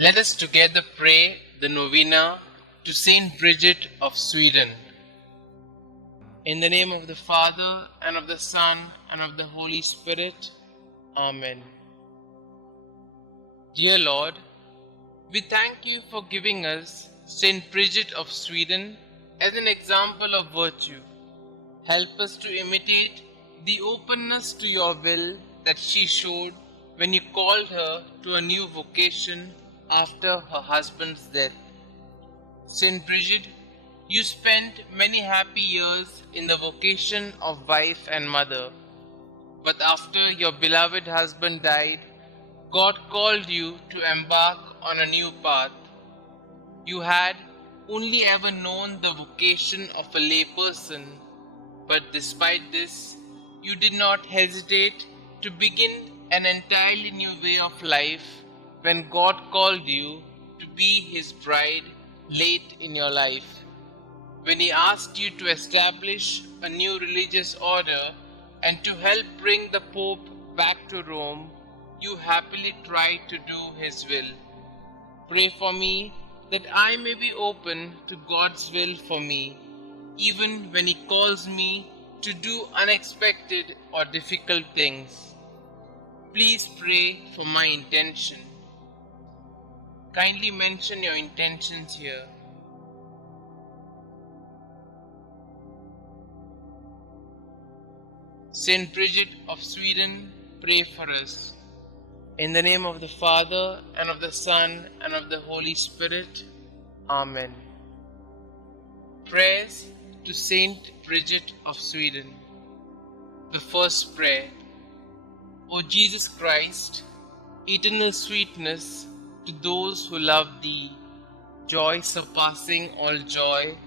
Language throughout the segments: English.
Let us together pray the Novena to St Bridget of Sweden. In the name of the Father, and of the Son, and of the Holy Spirit. Amen. Dear Lord, we thank you for giving us St Bridget of Sweden as an example of virtue. Help us to imitate the openness to your will that she showed when you called her to a new vocation after her husband's death. St. Bridget, you spent many happy years in the vocation of wife and mother, but after your beloved husband died, God called you to embark on a new path. You had only ever known the vocation of a layperson, but despite this, you did not hesitate to begin an entirely new way of life when God called you to be His bride late in your life. When He asked you to establish a new religious order and to help bring the Pope back to Rome, you happily tried to do His will. Pray for me that I may be open to God's will for me, even when He calls me to do unexpected or difficult things. Please pray for my intention. Kindly mention your intentions here. St. Bridget of Sweden, pray for us. In the name of the Father, and of the Son, and of the Holy Spirit. Amen. Prayers to St. Bridget of Sweden. The first prayer. O Jesus Christ, eternal sweetness to those who love Thee, joy surpassing all joy,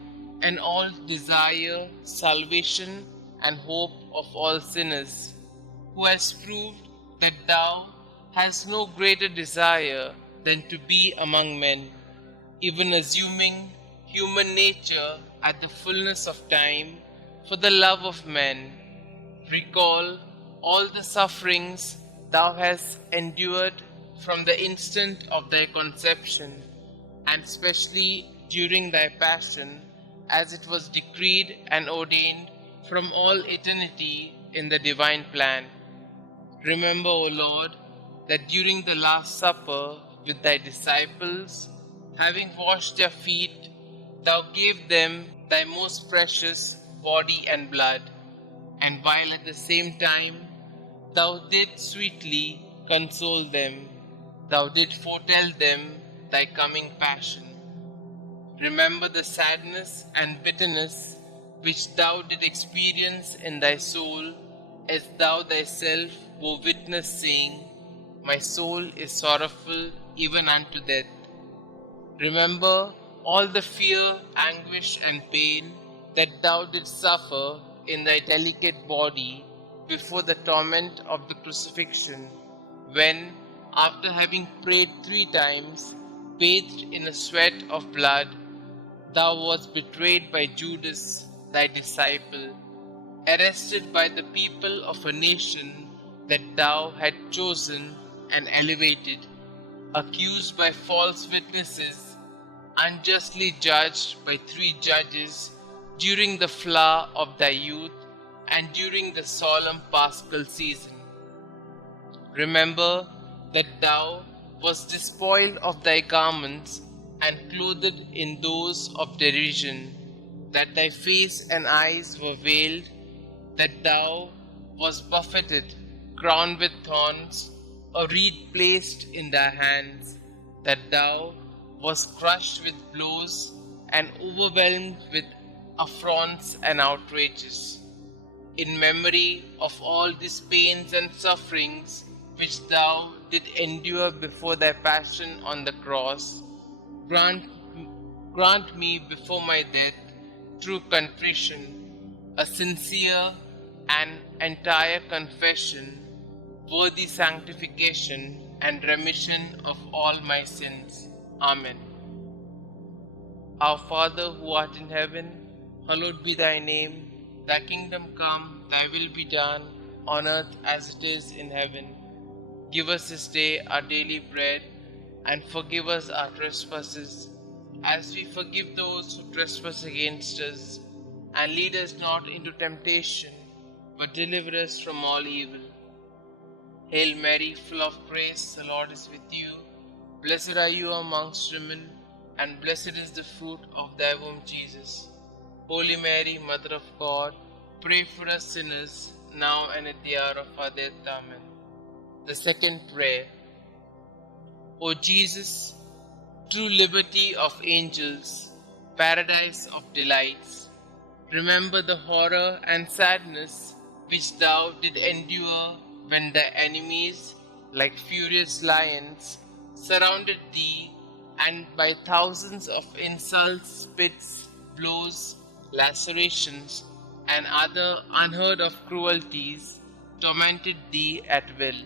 and all desire, salvation, and hope of all sinners, who has proved that Thou hast no greater desire than to be among men, even assuming human nature at the fullness of time for the love of men. Recall all the sufferings Thou hast endured from the instant of Thy conception, and especially during Thy passion, as it was decreed and ordained from all eternity in the divine plan. Remember, O Lord, that during the Last Supper with Thy disciples, having washed their feet, Thou gave them Thy most precious body and blood, and while at the same time Thou didst sweetly console them, Thou didst foretell them Thy coming passion. Remember the sadness and bitterness which Thou didst experience in Thy soul, as Thou Thyself were witness, saying, My soul is sorrowful even unto death. Remember all the fear, anguish, and pain that Thou didst suffer in Thy delicate body before the torment of the crucifixion, when, after having prayed 3 times, bathed in a sweat of blood, Thou wast betrayed by Judas, Thy disciple, arrested by the people of a nation that Thou had chosen and elevated, accused by false witnesses, unjustly judged by 3 judges during the flower of Thy youth and during the solemn Paschal season. Remember that Thou wast despoiled of Thy garments and clothed in those of derision, that Thy face and eyes were veiled, that Thou wast buffeted, crowned with thorns, a reed placed in Thy hands, that Thou wast crushed with blows and overwhelmed with affronts and outrages. In memory of all these pains and sufferings which Thou did endure before Thy passion on the cross, grant me before my death, through contrition, a sincere and entire confession, worthy sanctification and remission of all my sins. Amen. Our Father who art in heaven, hallowed be Thy name. Thy kingdom come, Thy will be done, on earth as it is in heaven. Give us this day our daily bread, and forgive us our trespasses, as we forgive those who trespass against us. And lead us not into temptation, but deliver us from all evil. Hail Mary, full of grace, the Lord is with you. Blessed are you amongst women, and blessed is the fruit of thy womb, Jesus. Holy Mary, Mother of God, pray for us sinners, now and at the hour of our death. Amen. The second prayer. O Jesus, true liberty of angels, paradise of delights, remember the horror and sadness which thou did endure when thy enemies, like furious lions, surrounded thee, and by thousands of insults, spits, blows, lacerations, and other unheard of cruelties tormented thee at will.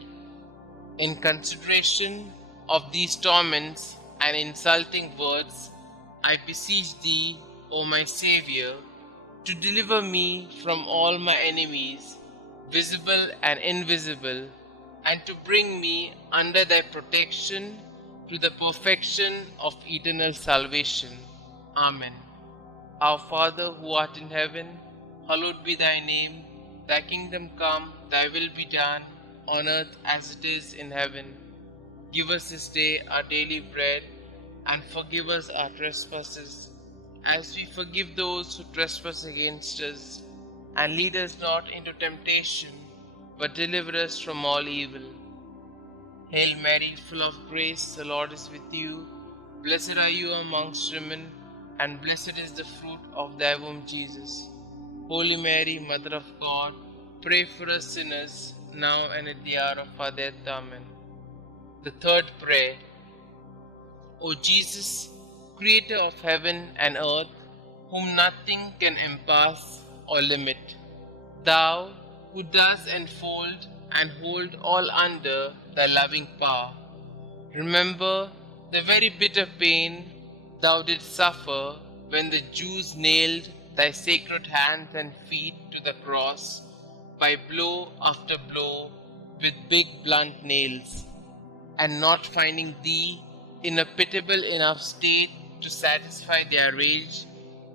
In consideration of these torments and insulting words, I beseech thee, O my Xavier, to deliver me from all my enemies, visible and invisible, and to bring me under thy protection to the perfection of eternal salvation. Amen. Our Father who art in heaven, hallowed be thy name. Thy kingdom come, thy will be done, on earth as it is in heaven. Give us this day our daily bread, and forgive us our trespasses, as we forgive those who trespass against us. And lead us not into temptation, but deliver us from all evil. Hail Mary, full of grace, the Lord is with you. Blessed are you amongst women, and blessed is the fruit of thy womb, Jesus. Holy Mary, Mother of God, pray for us sinners, now and at the hour of our death. Amen. The third prayer. O Jesus, Creator of heaven and earth, whom nothing can encompass or limit, thou who dost enfold and hold all under thy loving power, remember the very bitter pain thou didst suffer when the Jews nailed thy sacred hands and feet to the cross by blow after blow with big blunt nails, and not finding thee in a pitiable enough state to satisfy their rage,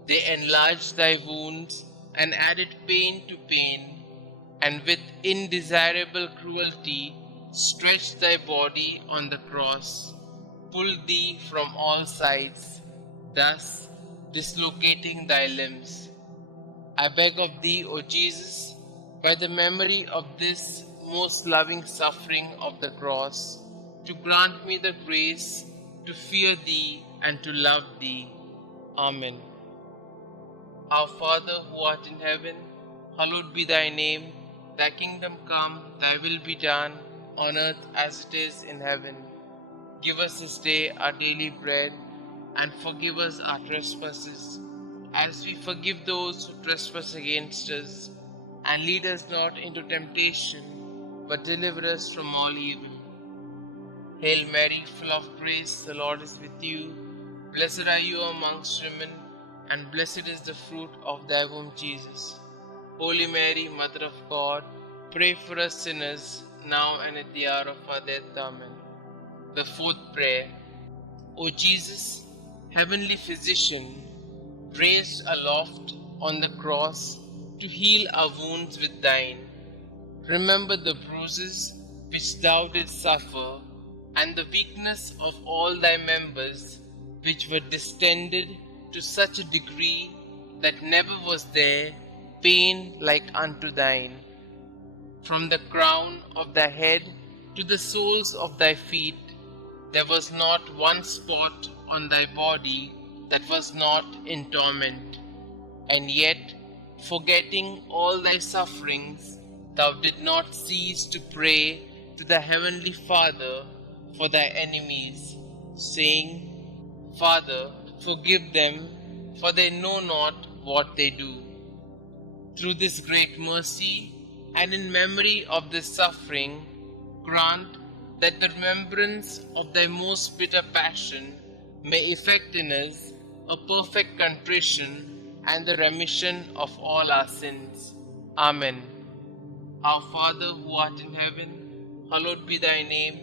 they enlarged thy wounds and added pain to pain, and with indesirable cruelty stretched thy body on the cross, pulled thee from all sides, thus dislocating thy limbs. I beg of thee, O Jesus, by the memory of this most loving suffering of the cross, to grant me the grace to fear thee and to love thee. Amen. Our Father who art in heaven, hallowed be thy name. Thy kingdom come, thy will be done, on earth as it is in heaven. Give us this day our daily bread, and forgive us our trespasses, as we forgive those who trespass against us. And lead us not into temptation, but deliver us from all evil. Hail Mary, full of grace, the Lord is with you. Blessed are you amongst women, and blessed is the fruit of thy womb, Jesus. Holy Mary, Mother of God, pray for us sinners, now and at the hour of our death. Amen. The fourth prayer. O Jesus, heavenly physician, raised aloft on the cross to heal our wounds with thine, remember the bruises which thou didst suffer, and the weakness of all thy members, which were distended to such a degree that never was there pain like unto thine. From the crown of thy head to the soles of thy feet, there was not one spot on thy body that was not in torment. And yet, forgetting all thy sufferings, thou did not cease to pray to the heavenly Father for thy enemies, saying, Father, forgive them, for they know not what they do. Through this great mercy, and in memory of this suffering, grant that the remembrance of thy most bitter passion may effect in us a perfect contrition and the remission of all our sins. Amen. Our Father who art in heaven, hallowed be thy name.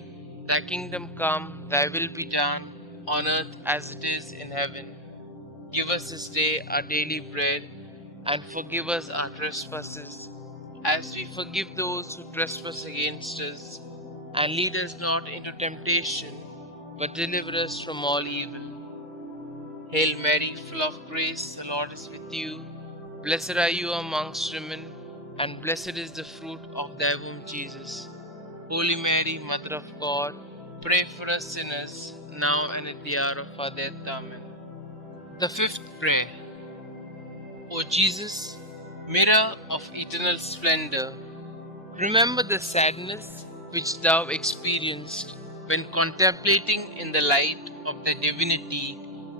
Thy kingdom come, thy will be done, on earth as it is in heaven. Give us this day our daily bread, and forgive us our trespasses, as we forgive those who trespass against us. And lead us not into temptation, but deliver us from all evil. Hail Mary, full of grace, the Lord is with you. Blessed are you amongst women, and blessed is the fruit of thy womb, Jesus. Holy Mary, Mother of God, pray for us sinners, now and at the hour of our death. Amen. The fifth prayer. O Jesus, mirror of eternal splendor, remember the sadness which thou experienced when contemplating in the light of thy divinity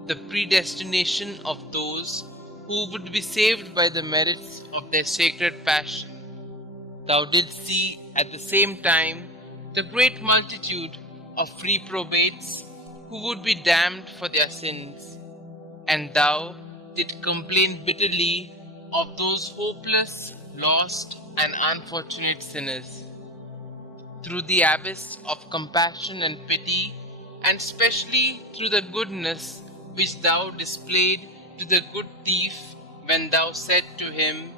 the predestination of those who would be saved by the merits of their sacred passion. Thou didst see at the same time the great multitude of reprobates who would be damned for their sins, and thou didst complain bitterly of those hopeless, lost, and unfortunate sinners. Through the abyss of compassion and pity, and specially through the goodness which thou displayed to the good thief when thou said to him,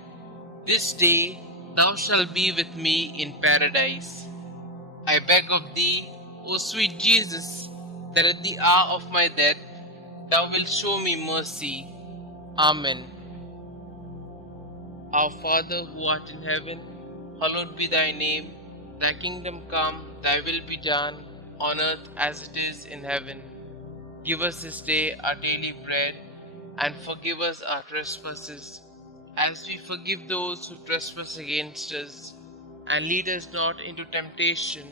"This day thou shalt be with me in paradise," I beg of thee, O sweet Jesus, that at the hour of my death thou wilt show me mercy. Amen. Our Father who art in heaven, hallowed be thy name. Thy kingdom come, thy will be done, on earth as it is in heaven. Give us this day our daily bread, and forgive us our trespasses, as we forgive those who trespass against us. And lead us not into temptation,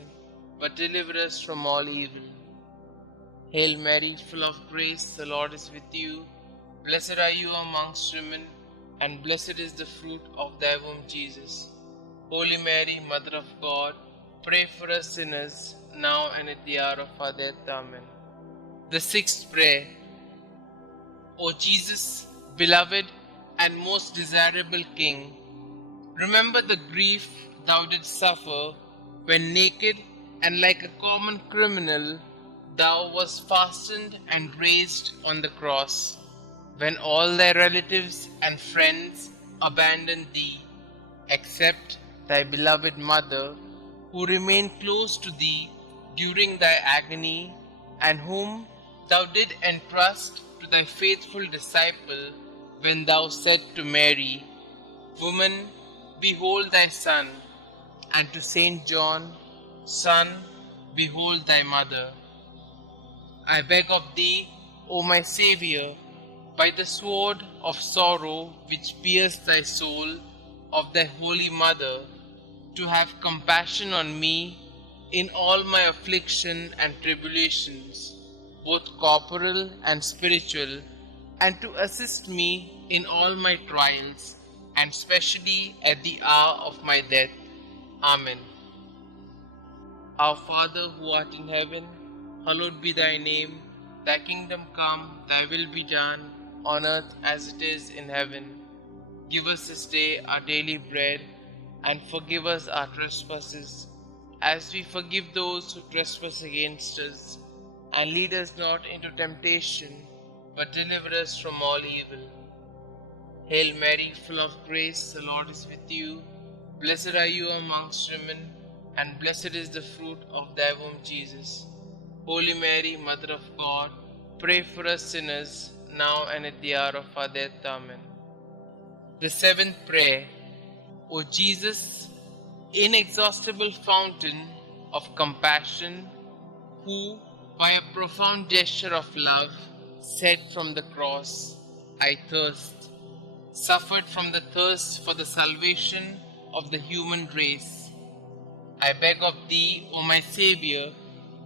but deliver us from all evil. Hail Mary, full of grace, the Lord is with you. Blessed are you amongst women, and blessed is the fruit of thy womb, Jesus. Holy Mary, Mother of God, pray for us sinners, now and at the hour of our death. Amen. The sixth prayer. O Jesus, beloved and most desirable King, remember the grief thou didst suffer when naked and like a common criminal thou wast fastened and raised on the cross, when all thy relatives and friends abandoned thee, except thy beloved mother, who remained close to thee during thy agony, and whom thou did entrust to thy faithful disciple when thou said to Mary, "Woman, behold thy son," and to Saint John, "Son, behold thy mother." I beg of thee, O my Xavier, by the sword of sorrow which pierced thy soul, of thy holy mother, to have compassion on me in all my affliction and tribulations, both corporal and spiritual, and to assist me in all my trials, and specially at the hour of my death. Amen. Our Father who art in heaven, hallowed be thy name. Thy kingdom come, thy will be done, on earth as it is in heaven. Give us this day our daily bread, and forgive us our trespasses, as we forgive those who trespass against us. And lead us not into temptation, but deliver us from all evil. Hail Mary, full of grace, the Lord is with you. Blessed are you amongst women, and blessed is the fruit of thy womb, Jesus. Holy Mary, Mother of God, pray for us sinners, now and at the hour of our death. Amen. The seventh prayer. O Jesus, inexhaustible fountain of compassion, who, by a profound gesture of love, said from the cross, "I thirst," suffered from the thirst for the salvation of the human race. I beg of thee, O my Xavier,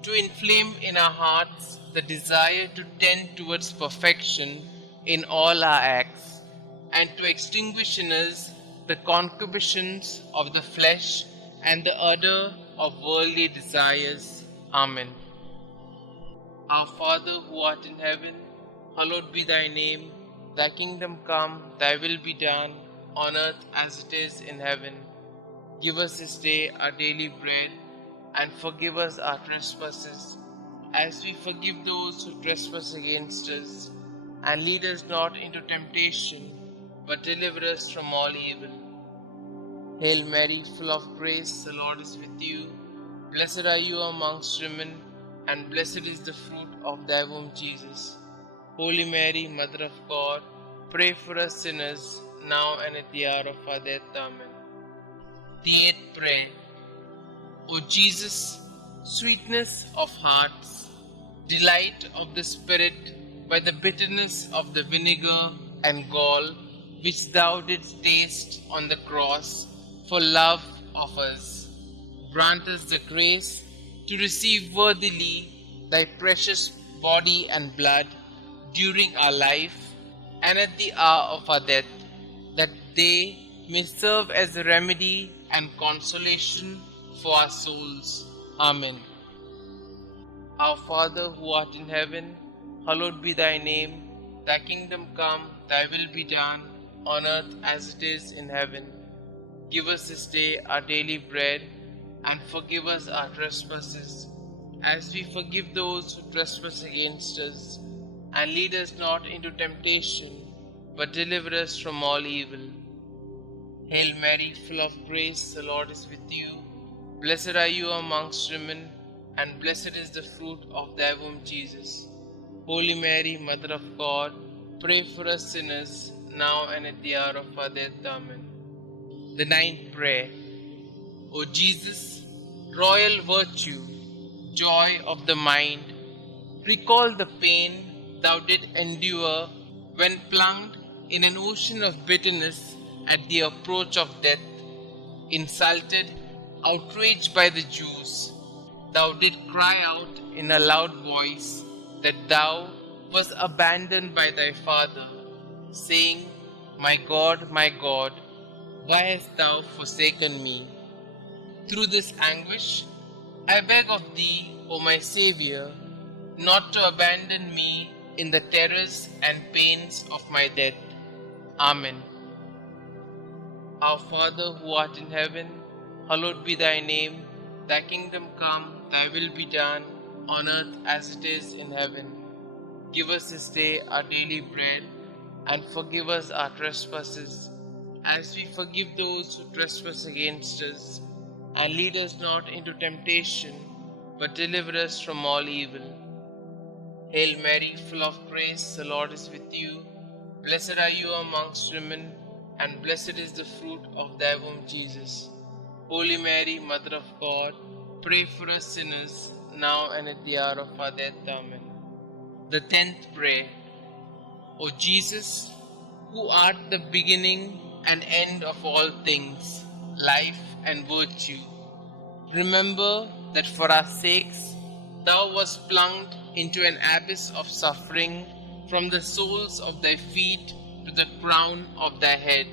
to inflame in our hearts the desire to tend towards perfection in all our acts, and to extinguish in us the concupiscence of the flesh and the ardor of worldly desires. Amen. Our Father who art in heaven, hallowed be thy name. Thy kingdom come, thy will be done, on earth as it is in heaven. Give us this day our daily bread, and forgive us our trespasses, as we forgive those who trespass against us. And lead us not into temptation, but deliver us from all evil. Hail Mary, full of grace, the Lord is with you. Blessed are you amongst women, and blessed is the fruit of thy womb, Jesus. Holy Mary, Mother of God, pray for us sinners, now and at the hour of our death. Amen. The eighth prayer. O Jesus, sweetness of hearts, delight of the Spirit, by the bitterness of the vinegar and gall which thou didst taste on the cross for love of us, grant us the grace to receive worthily thy precious body and blood during our life and at the hour of our death, that they may serve as a remedy and consolation for our souls. Amen. Our Father who art in heaven, hallowed be thy name. Thy kingdom come, thy will be done, on earth as it is in heaven. Give us this day our daily bread, and forgive us our trespasses, as we forgive those who trespass against us. And lead us not into temptation, but deliver us from all evil. Hail Mary, full of grace, the Lord is with you. Blessed are you amongst women, and blessed is the fruit of thy womb, Jesus. Holy Mary, Mother of God, pray for us sinners, now and at the hour of our death. Amen. The ninth prayer. O Jesus, royal virtue, joy of the mind, recall the pain thou did endure when plunged in an ocean of bitterness at the approach of death. Insulted, outraged by the Jews, thou did cry out in a loud voice that thou wast abandoned by thy Father, saying, my God, why hast thou forsaken me? Through this anguish, I beg of thee, O my Xavier, not to abandon me in the terrors and pains of my death. Amen. Our Father who art in heaven, hallowed be thy name. Thy kingdom come, thy will be done, on earth as it is in heaven. Give us this day our daily bread, and forgive us our trespasses, as we forgive those who trespass against us. And lead us not into temptation, but deliver us from all evil. Hail Mary, full of grace, the Lord is with you. Blessed are you amongst women, and blessed is the fruit of thy womb, Jesus. Holy Mary, Mother of God, pray for us sinners, now and at the hour of our death. Amen. The 10th prayer. O Jesus, who art the beginning and end of all things, life and virtue, remember that for our sakes thou wast plunged into an abyss of suffering from the soles of thy feet to the crown of thy head.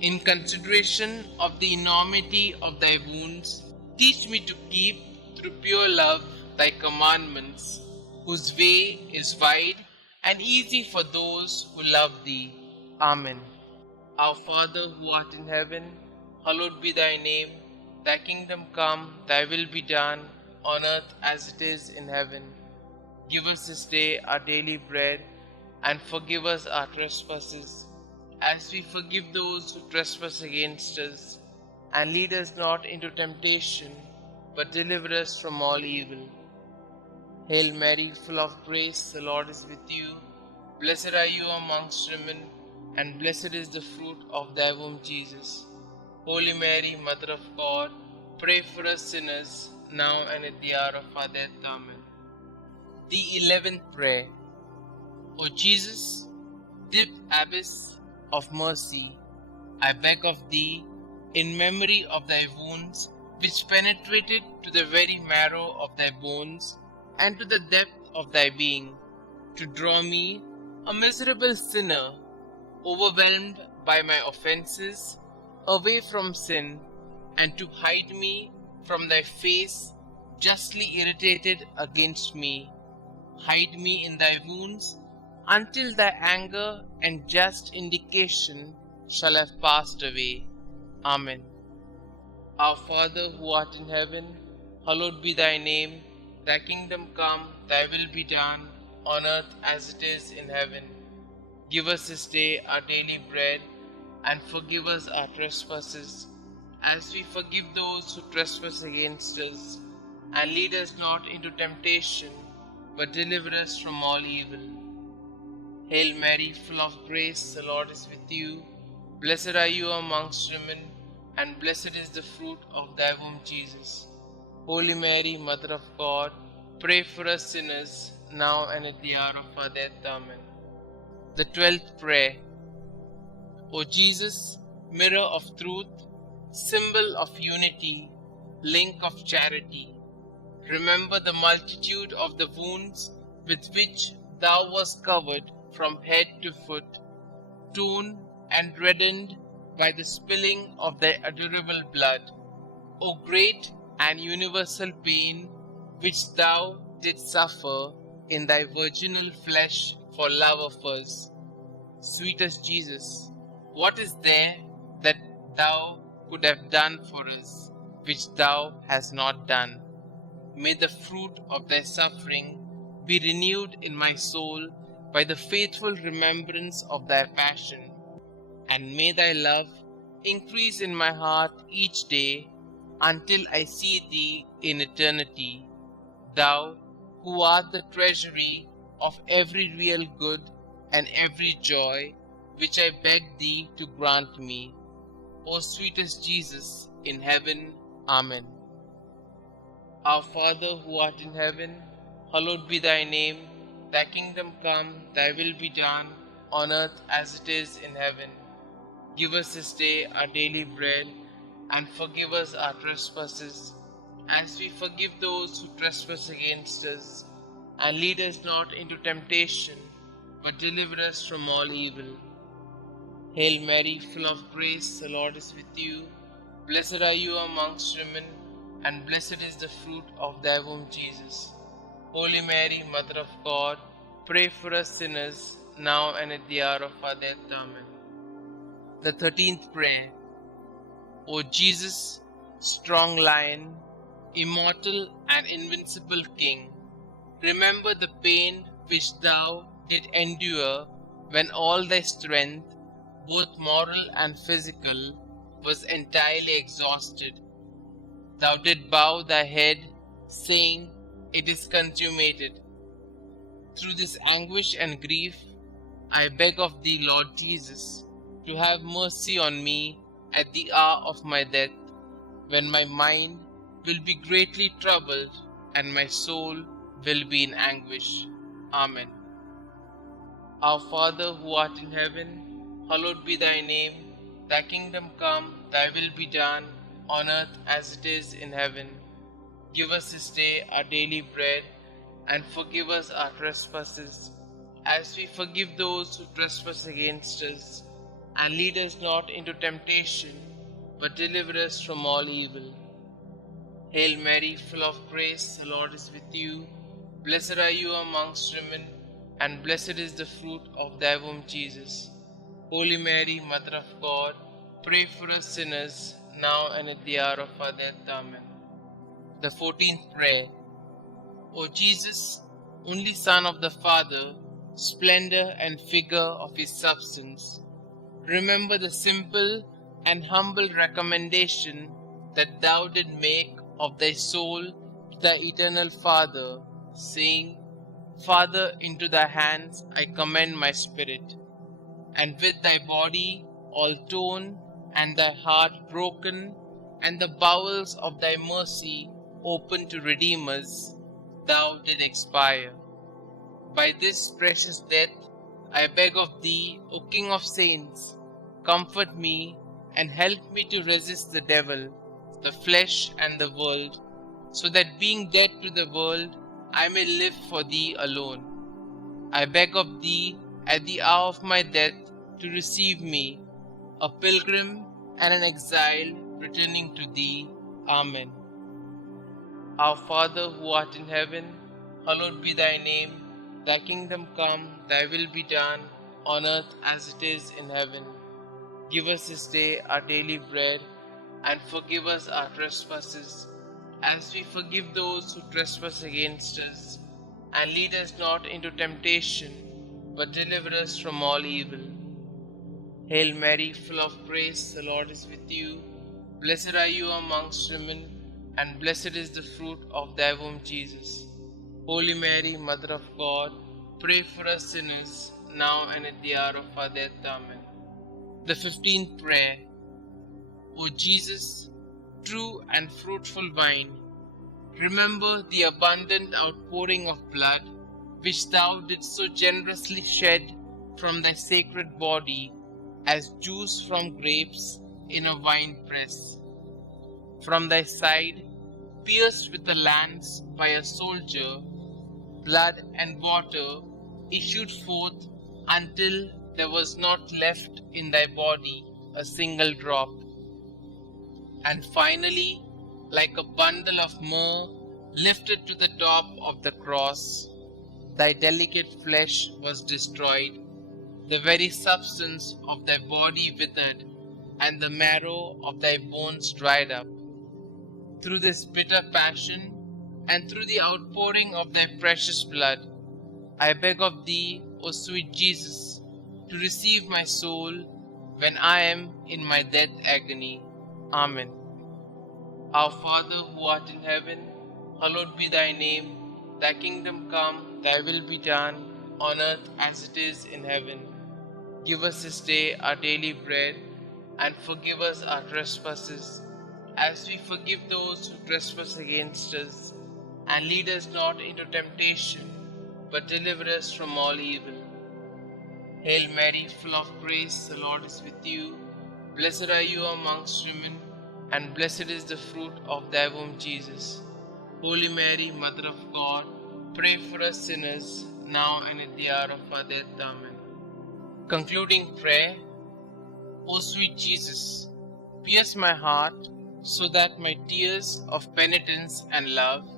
In consideration of the enormity of thy wounds, teach me to keep, through pure love, thy commandments, whose way is wide and easy for those who love thee. Amen. Our Father who art in heaven, hallowed be thy name. Thy kingdom come, thy will be done, on earth as it is in heaven. Give us this day our daily bread, and forgive us our trespasses, as we forgive those who trespass against us. And lead us not into temptation, but deliver us from all evil. Hail Mary, full of grace, the Lord is with you. Blessed are you amongst women, and blessed is the fruit of thy womb, Jesus. Holy Mary, Mother of God, pray for us sinners, now and at the hour of our death. Amen. The 11th prayer. O Jesus, deep abyss of mercy, I beg of thee, in memory of thy wounds, which penetrated to the very marrow of thy bones, and to the depth of thy being, to draw me, a miserable sinner, overwhelmed by my offenses, away from sin, and to hide me from thy face, justly irritated against me. Hide me in thy wounds, until thy anger and just indication shall have passed away. Amen. Our Father who art in heaven, hallowed be thy name. Thy kingdom come, thy will be done, on earth as it is in heaven. Give us this day our daily bread, and forgive us our trespasses, as we forgive those who trespass against us. And lead us not into temptation, but deliver us from all evil. Hail Mary, full of grace, the Lord is with you. Blessed are you amongst women, and blessed is the fruit of thy womb, Jesus. Holy Mary, Mother of God, pray for us sinners, now and at the hour of our death. Amen. The 12th prayer. O Jesus, mirror of truth, symbol of unity, link of charity, remember the multitude of the wounds with which thou wast covered from head to foot, torn and reddened by the spilling of thy adorable blood. O great and universal pain which thou didst suffer in thy virginal flesh for love of us. Sweetest Jesus, what is there that thou could have done for us, which thou hast not done? May the fruit of thy suffering be renewed in my soul by the faithful remembrance of thy passion, and may thy love increase in my heart each day until I see thee in eternity, thou who art the treasury of every real good and every joy, which I beg thee to grant me. O sweetest Jesus in heaven. Amen. Our Father who art in heaven, hallowed be thy name. Thy kingdom come, thy will be done, on earth as it is in heaven. Give us this day our daily bread, and forgive us our trespasses, as we forgive those who trespass against us. And lead us not into temptation, but deliver us from all evil. Hail Mary, full of grace, the Lord is with you. Blessed are you amongst women, and blessed is the fruit of thy womb, Jesus. Holy Mary, Mother of God, pray for us sinners, now and at the hour of our death. Amen. The 13th prayer. O Jesus, strong lion, immortal and invincible King, remember the pain which thou did endure when all thy strength, both moral and physical, was entirely exhausted. Thou didst bow thy head, saying, "It is consummated." Through this anguish and grief, I beg of thee, Lord Jesus, to have mercy on me at the hour of my death, when my mind will be greatly troubled and my soul will be in anguish. Amen. Our Father who art in heaven, hallowed be thy name. Thy kingdom come, thy will be done, on earth as it is in heaven. Give us this day our daily bread, and forgive us our trespasses, as we forgive those who trespass against us. And lead us not into temptation, but deliver us from all evil. Hail Mary, full of grace, the Lord is with you. Blessed are you amongst women, and blessed is the fruit of thy womb, Jesus. Holy Mary, Mother of God, pray for us sinners, now and at the hour of our death. Amen. The 14th prayer. O Jesus, only Son of the Father, splendor and figure of his substance, remember the simple and humble recommendation that thou did make of thy soul to thy eternal Father, saying, "Father, into thy hands I commend my spirit." And with thy body all torn, and thy heart broken, and the bowels of thy mercy open to redeem us, thou did expire. By this precious death I beg of thee, O King of saints, comfort me and help me to resist the devil, the flesh and the world, so that being dead to the world, I may live for thee alone. I beg of thee at the hour of my death to receive me, a pilgrim and an exile returning to thee. Amen. Our Father who art in heaven, hallowed be thy name. Thy kingdom come, thy will be done, on earth as it is in heaven. Give us this day our daily bread, and forgive us our trespasses, as we forgive those who trespass against us. And lead us not into temptation, but deliver us from all evil. Hail Mary, full of grace, the Lord is with you. Blessed are you amongst women, and blessed is the fruit of thy womb, Jesus. Holy Mary, Mother of God, pray for us sinners, now and at the hour of our death. Amen. The 15th prayer. O Jesus, true and fruitful vine, remember the abundant outpouring of blood which thou didst so generously shed from thy sacred body as juice from grapes in a wine press. From thy side, pierced with a lance by a soldier, blood and water issued forth until there was not left in thy body a single drop. And finally, like a bundle of myrrh lifted to the top of the cross, thy delicate flesh was destroyed, the very substance of thy body withered, and the marrow of thy bones dried up. Through this bitter passion, and through the outpouring of thy precious blood, I beg of thee, O sweet Jesus, to receive my soul when I am in my death agony. Amen. Our Father who art in heaven, hallowed be thy name. Thy kingdom come, thy will be done, on earth as it is in heaven. Give us this day our daily bread, and forgive us our trespasses, as we forgive those who trespass against us. And lead us not into temptation, but deliver us from all evil. Hail Mary, full of grace, the Lord is with you. Blessed are you amongst women, and blessed is the fruit of thy womb, Jesus. Holy Mary, Mother of God, pray for us sinners, now and at the hour of our death. Amen. Concluding prayer. O sweet Jesus, pierce my heart so that my tears of penitence and love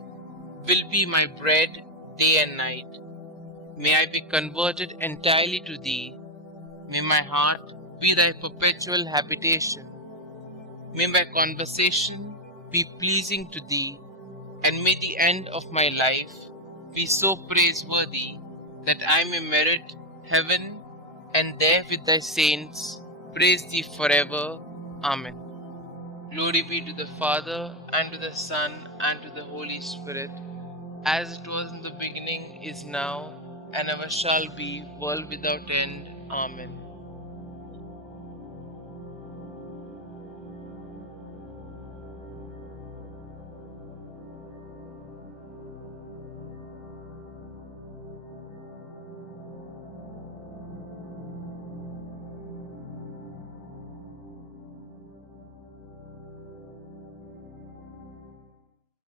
will be my bread day and night. May I be converted entirely to thee. May my heart be thy perpetual habitation. May my conversation be pleasing to thee, and may the end of my life be so praiseworthy that I may merit heaven, and there with thy saints praise thee forever. Amen. Glory be to the Father, and to the Son, and to the Holy Spirit, as it was in the beginning, is now, and ever shall be, world without end. Amen.